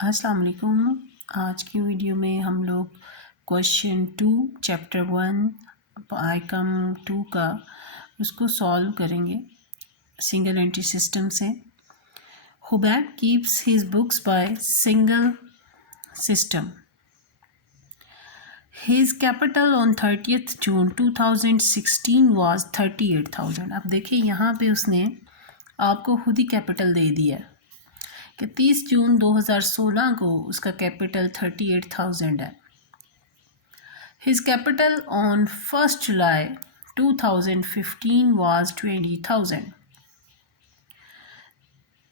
अस्सलाम वालेकुम। आज की वीडियो में हम लोग क्वेश्चन 2 चैप्टर 1 आइकम 2 का उसको सॉल्व करेंगे सिंगल एंट्री सिस्टम से। Hubaib keeps his books by single system. His capital on 30th June 2016 was 38,000। अब देखिए यहाँ पे उसने आपको खुद ही कैपिटल दे दिया कि 30 जून 2016 को उसका कैपिटल 38,000 है। His capital on 1 July 2015 was 20,000।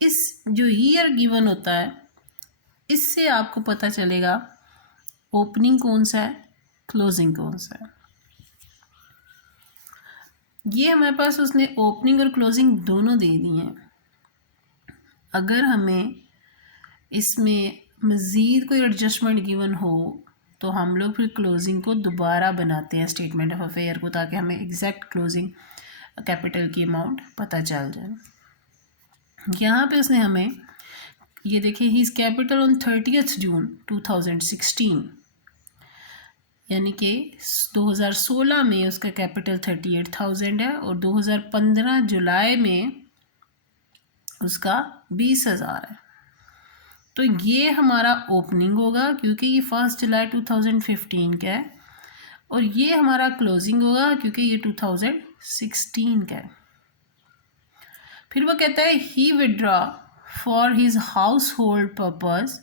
इस जो ईयर गिवन होता है इससे आपको पता चलेगा ओपनिंग कौन सा है, क्लोजिंग कौन सा है। ये हमारे पास उसने ओपनिंग और क्लोजिंग दोनों दे दी हैं। अगर हमें इसमें मज़ीद कोई एडजस्टमेंट गिवन हो तो हम लोग फिर क्लोजिंग को दोबारा बनाते हैं स्टेटमेंट ऑफ अफेयर को, ताकि हमें एग्जैक्ट क्लोजिंग कैपिटल की अमाउंट पता चल जाए। यहाँ पे उसने हमें ये देखिए his capital on 30th June 2016, यानी कि 2016 में उसका कैपिटल 38,000 है और 2015 जुलाई में उसका 20,000 है। तो ये हमारा ओपनिंग होगा क्योंकि ये 1 जुलाई 2015 का है, और ये हमारा क्लोजिंग होगा क्योंकि ये 2016 का है। फिर वो कहता है he withdraw for his household purpose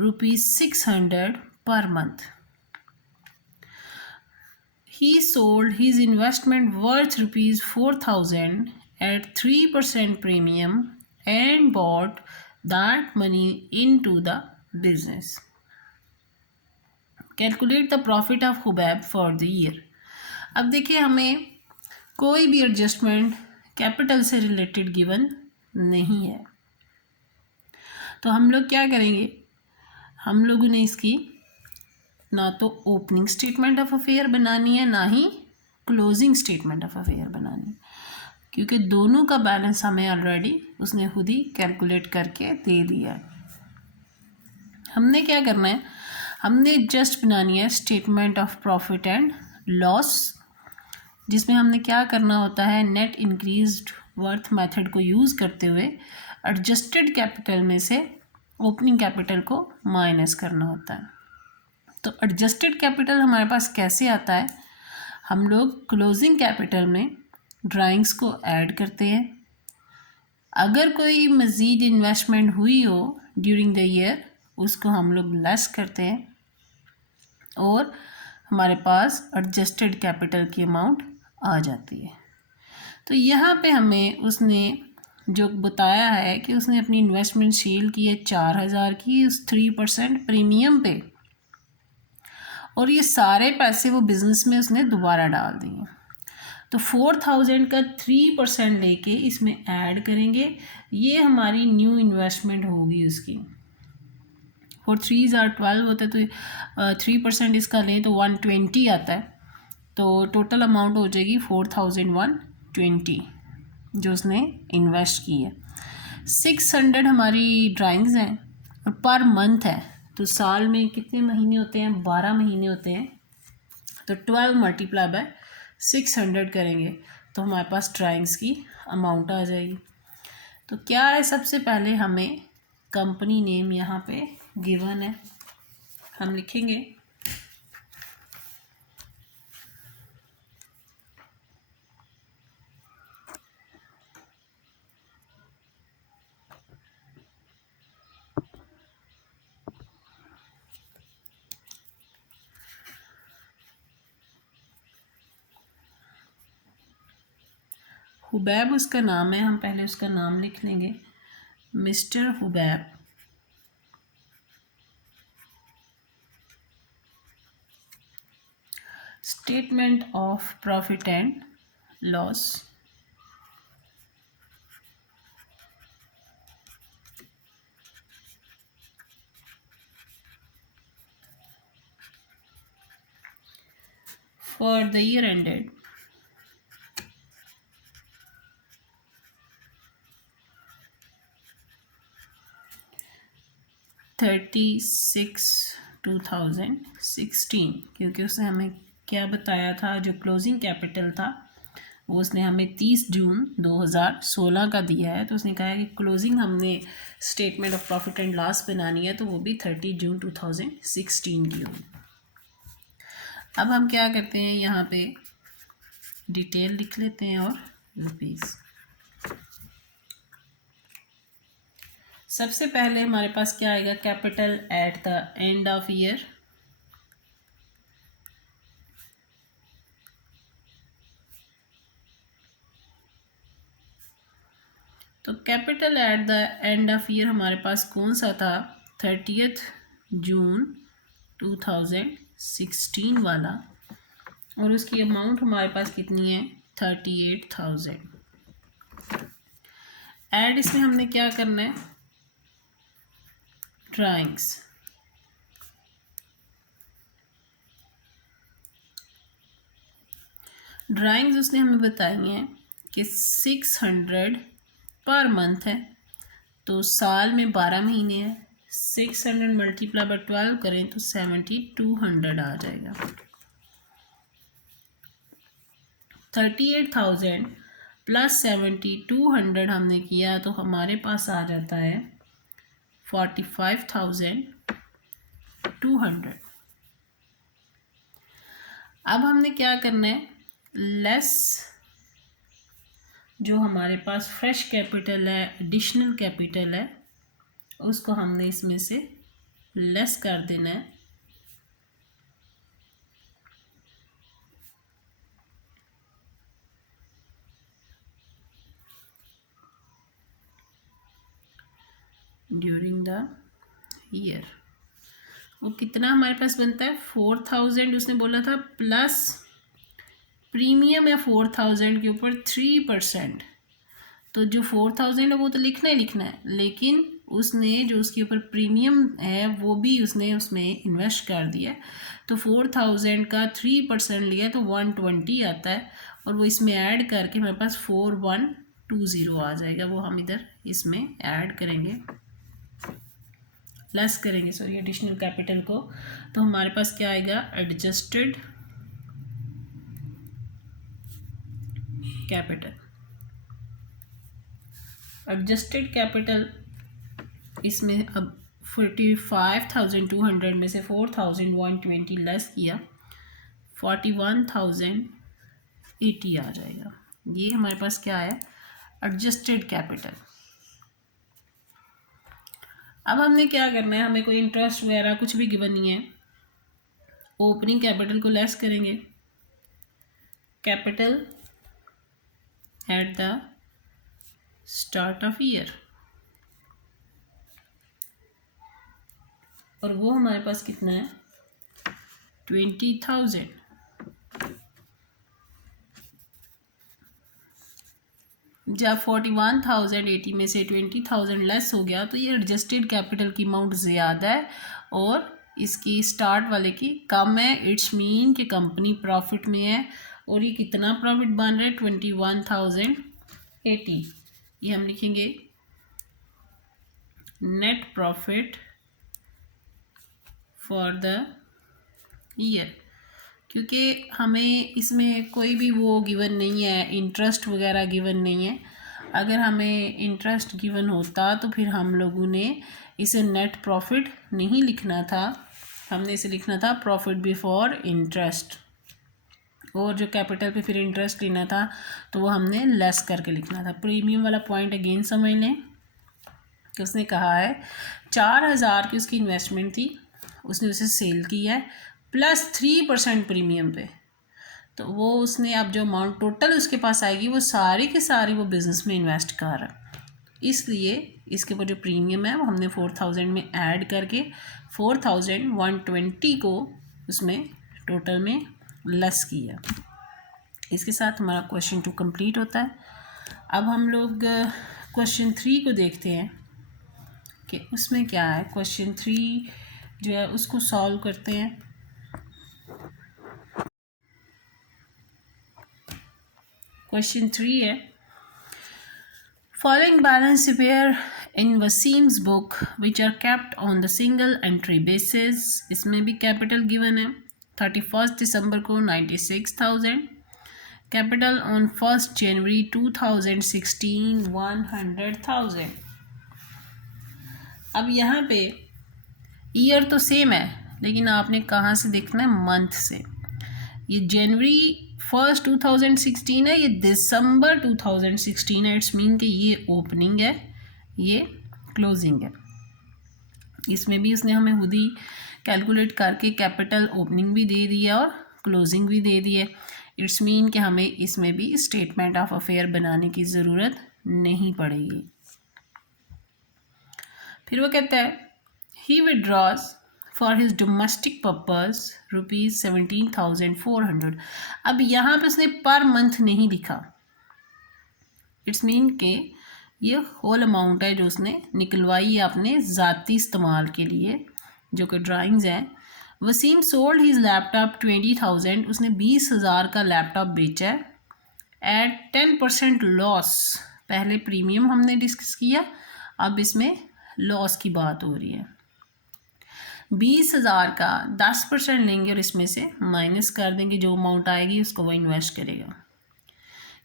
₹600 per month. He sold his investment worth ₹4,000 at 3% premium and bought that money into the business. Calculate the profit of Hubab for the year. अब देखिए हमें कोई भी adjustment capital से related given नहीं है, तो हम लोग क्या करेंगे, हम लोगों ने इसकी ना तो ओपनिंग स्टेटमेंट ऑफ अफेयर बनानी है ना ही क्लोजिंग स्टेटमेंट ऑफ अफेयर बनानी है, क्योंकि दोनों का बैलेंस हमें ऑलरेडी उसने खुद ही कैलकुलेट करके दे दिया है। हमने क्या करना है, हमने जस्ट बनानी है statement of profit and loss, जिसमें हमने क्या करना होता है, नेट इंक्रीज्ड वर्थ मेथड को यूज़ करते हुए एडजस्टेड कैपिटल में से ओपनिंग कैपिटल को माइनस करना होता है। तो एडजस्टेड कैपिटल हमारे पास कैसे आता है, हम लोग क्लोजिंग कैपिटल में ड्राइंग्स को ऐड करते हैं। अगर कोई मज़ीद इन्वेस्टमेंट हुई हो ड्यूरिंग द ईयर उसको हम लोग लेस करते हैं और हमारे पास एडजस्टेड कैपिटल की अमाउंट आ जाती है। तो यहाँ पे हमें उसने जो बताया है कि उसने अपनी इन्वेस्टमेंट सेल की है 4,000 की उस 3% प्रीमियम पे, और ये सारे पैसे वो बिज़नेस में उसने दोबारा डाल दिए। तो 4,000 का 3% लेके इसमें ऐड करेंगे, ये हमारी न्यू इन्वेस्टमेंट होगी उसकी। 4 3 12 होता है तो 3% इसका लें तो 120 आता है, तो टोटल अमाउंट हो जाएगी 4,120 जो उसने इन्वेस्ट की है। 600 हमारी ड्राइंग्स हैं और पर मंथ है, तो साल में कितने महीने होते हैं, 12 महीने होते हैं, तो 12 मल्टीप्लाई बाय 600 करेंगे तो हमारे पास ड्राइंग्स की अमाउंट आ जाएगी। तो क्या है, सबसे पहले हमें कंपनी नेम यहाँ पे गिवन है, हम लिखेंगे हुबैब उसका नाम है, हम पहले उसका नाम लिख लेंगे, mister Hubaib. Statement of profit and loss. For the year ended 36/2016, क्योंकि उसने हमें क्या बताया था, जो क्लोजिंग कैपिटल था वो उसने हमें 30 जून 2016 का दिया है। तो उसने कहा है कि क्लोजिंग हमने statement of profit and loss बनानी है तो वो भी 30 जून 2016 की होगी। अब हम क्या करते हैं, यहाँ पे डिटेल लिख लेते हैं और रुपीज़। सबसे पहले हमारे पास क्या आएगा, capital at the end of year. तो capital at the end of year हमारे पास कौन सा था, 30 जून 2016 वाला, और उसकी अमाउंट हमारे पास कितनी है, 38,000। ऐड इसमें हमने क्या करना है, ड्राइंग्स। ड्राइंग्स उसने हमें बताई हैं कि 600 पर मंथ है, तो साल में 12 महीने हैं, 600 मल्टीप्लाई बाय 12 करें तो 7200 आ जाएगा। 38,000 प्लस 7200 हमने किया तो हमारे पास आ जाता है 45,200। अब हमने क्या करना है, लेस जो हमारे पास फ्रेश कैपिटल है, एडिशनल कैपिटल है, उसको हमने इसमें से लेस कर देना है। ड्यूरिंग द ईयर वो कितना हमारे पास बनता है, 4,000 उसने बोला था, प्लस प्रीमियम है 4,000 के ऊपर 3%। तो जो 4,000 है वो तो लिखना ही लिखना है, लेकिन उसने जो उसके ऊपर प्रीमियम है वो भी उसने उसमें इन्वेस्ट कर दिया है। तो 4,000 का 3% लिया तो 120 आता है, और वो इसमें ऐड करके हमारे पास 4120 आ जाएगा। वो हम इधर इसमें ऐड करेंगे, लेस करेंगे सॉरी एडिशनल कैपिटल को। तो हमारे पास क्या आएगा, एडजस्टेड कैपिटल। एडजस्टेड कैपिटल इसमें अब 45,200 में से 4,120 लेस किया, 41,080 आ जाएगा। ये हमारे पास क्या है, एडजस्टेड कैपिटल। अब हमने क्या करना है, हमें कोई इंटरेस्ट वगैरह कुछ भी गिवन नहीं है। ओपनिंग कैपिटल को लेस करेंगे, capital at the start of year, और वो हमारे पास कितना है, 20,000। जब 41,080 में से 20,000 लेस हो गया तो ये एडजस्टेड कैपिटल की अमाउंट ज़्यादा है और इसकी स्टार्ट वाले की कम है। इट्स मीन कि कंपनी प्रॉफिट में है, और ये कितना प्रॉफिट बन रहा है, 21,080। ये हम लिखेंगे net profit for the year, क्योंकि हमें इसमें कोई भी वो गिवन नहीं है, इंटरेस्ट वगैरह गिवन नहीं है। अगर हमें इंटरेस्ट गिवन होता तो फिर हम लोगों ने इसे नेट प्रॉफिट नहीं लिखना था, हमने इसे लिखना था प्रॉफिट बिफोर इंटरेस्ट, और जो कैपिटल पे फिर इंटरेस्ट लेना था तो वो हमने लेस करके लिखना था। प्रीमियम वाला पॉइंट अगेन समझ लें कि उसने कहा है 4,000 की उसकी इन्वेस्टमेंट थी, उसने उसे सेल किया है प्लस 3% प्रीमियम पे, तो वो उसने अब जो अमाउंट टोटल उसके पास आएगी वो सारी की सारी वो बिज़नेस में इन्वेस्ट कर रहा है। इसलिए इसके ऊपर जो प्रीमियम है वो हमने 4,000 में ऐड करके 4,120 को उसमें टोटल में लेस किया। इसके साथ हमारा क्वेश्चन 2 कंप्लीट होता है। अब हम लोग क्वेश्चन 3 को देखते हैं कि उसमें क्या है। क्वेश्चन 3 जो है उसको सॉल्व करते हैं। क्वेश्चन 3 है, following balance pair in Waseem's book which are kept on the single entry basis, इसमें भी कैपिटल गिवन है 31 दिसंबर को 96,000, कैपिटल ऑन 1 जनवरी 2016 100,000। अब यहाँ पे ईयर तो सेम है, लेकिन आपने कहाँ से देखना है, मंथ से। ये जनवरी 1 2016 है, ये दिसंबर 2016 है। इट्स मीन कि ये ओपनिंग है, ये क्लोजिंग है। इसमें भी उसने हमें खुद ही कैलकुलेट करके कैपिटल ओपनिंग भी दे दी है और क्लोजिंग भी दे दी है। इट्स मीन कि हमें इसमें भी स्टेटमेंट ऑफ अफेयर बनाने की ज़रूरत नहीं पड़ेगी। फिर वो कहता है he withdraws for his domestic purpose ₹17,400। अब यहाँ पे उसने पर मंथ नहीं लिखा। इट्स मीन के ये होल अमाउंट है जो उसने निकलवाई है अपने ज़ाती इस्तेमाल के लिए, जो कि ड्राइंग्स हैं। वसीम सोल्ड हिज लैपटॉप 20,000, उसने 20,000 का लैपटॉप बेचा है एट 10% लॉस। पहले प्रीमियम हमने डिस्कस किया, अब इसमें लॉस की बात हो रही है। 20,000 का 10% लेंगे और इसमें से माइनस कर देंगे, जो अमाउंट आएगी उसको वो इन्वेस्ट करेगा।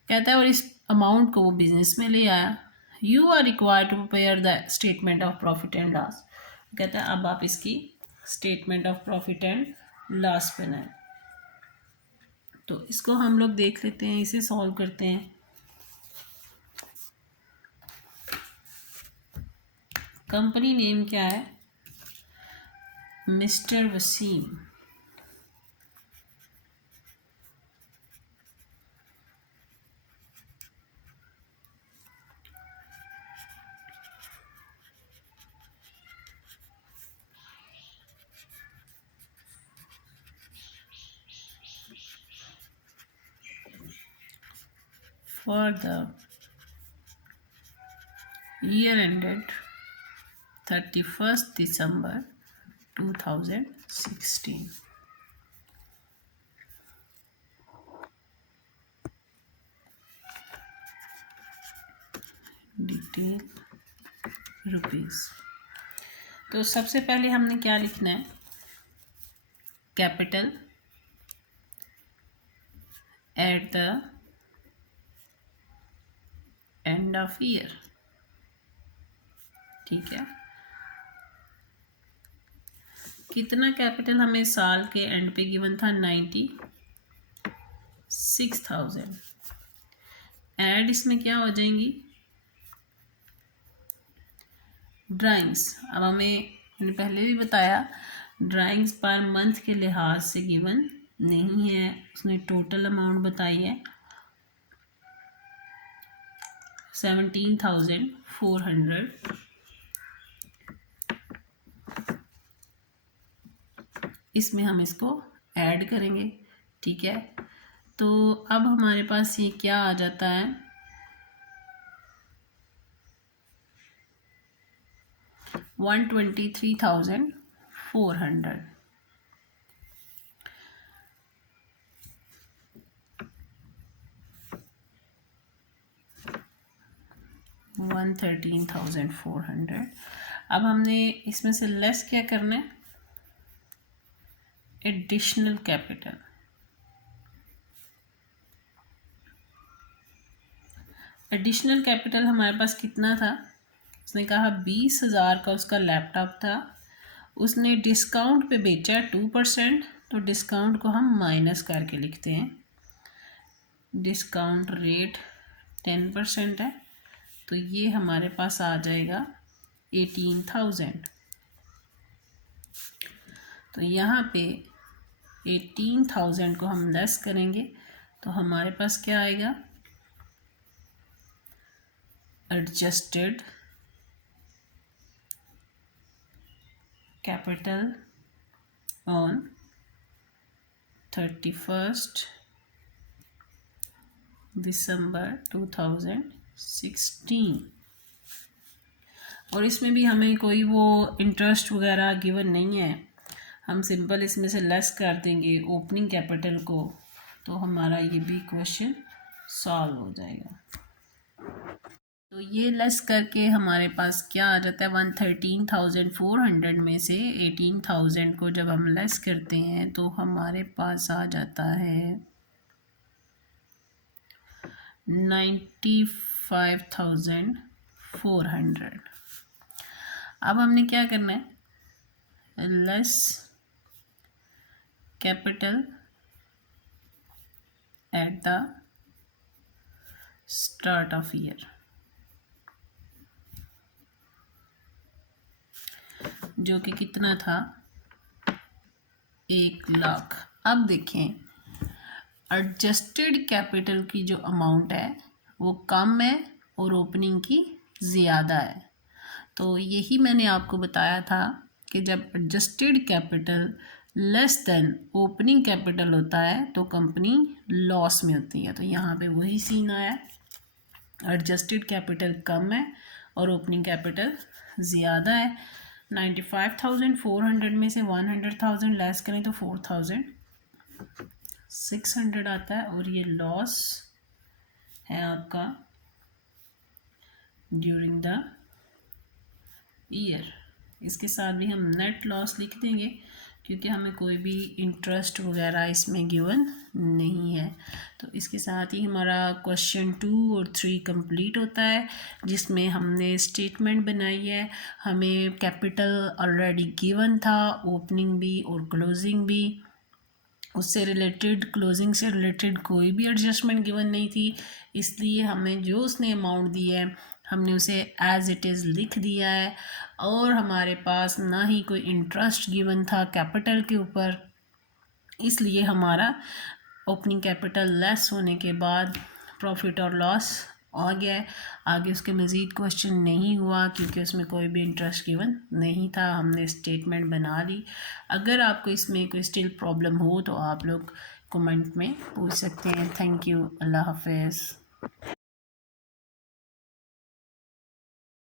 कहता है और इस अमाउंट को वो बिजनेस में ले आया। You are required to prepare the statement of profit and loss. कहता है अब आप इसकी statement of profit and loss बनाएं। तो इसको हम लोग देख लेते हैं, इसे सॉल्व करते हैं। कंपनी नेम क्या है, mister Wasim. For the year ended 31st December 2016. Detail rupees. तो सबसे पहले हमने क्या लिखना है, capital at the end of year. ठीक है, कितना कैपिटल हमें साल के एंड पे गिवन था, 96,000। ऐड इसमें क्या हो जाएंगी, ड्राइंग्स। अब मैंने पहले भी बताया ड्राइंग्स पर मंथ के लिहाज से गिवन नहीं है, उसने टोटल अमाउंट बताई है 17,400। इसमें हम इसको ऐड करेंगे। ठीक है, तो अब हमारे पास ये क्या आ जाता है, 123,400। $113,400। अब हमने इसमें से लेस क्या करना है, एडिशनल कैपिटल। एडिशनल कैपिटल हमारे पास कितना था, उसने कहा 20,000 का उसका लैपटॉप था, उसने डिस्काउंट पे बेचा 2%, तो डिस्काउंट को हम माइनस करके लिखते हैं। डिस्काउंट रेट 10% है, तो ये हमारे पास आ जाएगा 18,000। तो यहाँ पे 18,000 को हम लेस करेंगे तो हमारे पास क्या आएगा, एडजस्टेड कैपिटल ऑन 31st दिसंबर 2016। और इसमें भी हमें कोई वो इंटरेस्ट वगैरह गिवन नहीं है, हम सिंपल इसमें से लेस कर देंगे ओपनिंग कैपिटल को, तो हमारा ये भी क्वेश्चन सॉल्व हो जाएगा। तो ये लेस करके हमारे पास क्या आ जाता है, 113,400 में से 18,000 को जब हम लेस करते हैं तो हमारे पास आ जाता है 95,400। अब हमने क्या करना है, less capital at the start of year, जो कि कितना था, 1,00,000। अब देखें, एडजस्टेड कैपिटल की जो अमाउंट है वो कम है और ओपनिंग की ज़्यादा है। तो यही मैंने आपको बताया था कि जब adjusted capital less than opening capital होता है तो कंपनी लॉस में होती है। तो यहाँ पे वही सीन आया, एडजस्टेड कैपिटल कम है और ओपनिंग कैपिटल ज़्यादा है। 95,400 में से 100,000 लेस करें तो 4,600 आता है और ये लॉस है आपका ड्यूरिंग द ईयर। इसके साथ भी हम नेट लॉस लिख देंगे क्योंकि हमें कोई भी इंटरेस्ट वगैरह इसमें गिवन नहीं है। तो इसके साथ ही हमारा क्वेश्चन 2 और 3 कंप्लीट होता है, जिसमें हमने स्टेटमेंट बनाई है। हमें कैपिटल ऑलरेडी गिवन था, ओपनिंग भी और क्लोजिंग भी। उससे रिलेटेड, क्लोजिंग से रिलेटेड कोई भी एडजस्टमेंट गिवन नहीं थी, इसलिए हमें जो उसने अमाउंट दी है हमने उसे एज़ इट इज़ लिख दिया है। और हमारे पास ना ही कोई इंटरेस्ट गिवन था कैपिटल के ऊपर, इसलिए हमारा ओपनिंग कैपिटल लेस होने के बाद प्रॉफिट और लॉस आ गया है। आगे उसके मज़ीद क्वेश्चन नहीं हुआ क्योंकि उसमें कोई भी इंटरेस्ट गिवन नहीं था, हमने स्टेटमेंट बना ली। अगर आपको इसमें कोई स्टिल प्रॉब्लम हो तो आप लोग कमेंट में पूछ सकते हैं। थैंक यू, अल्लाह हाफिज़।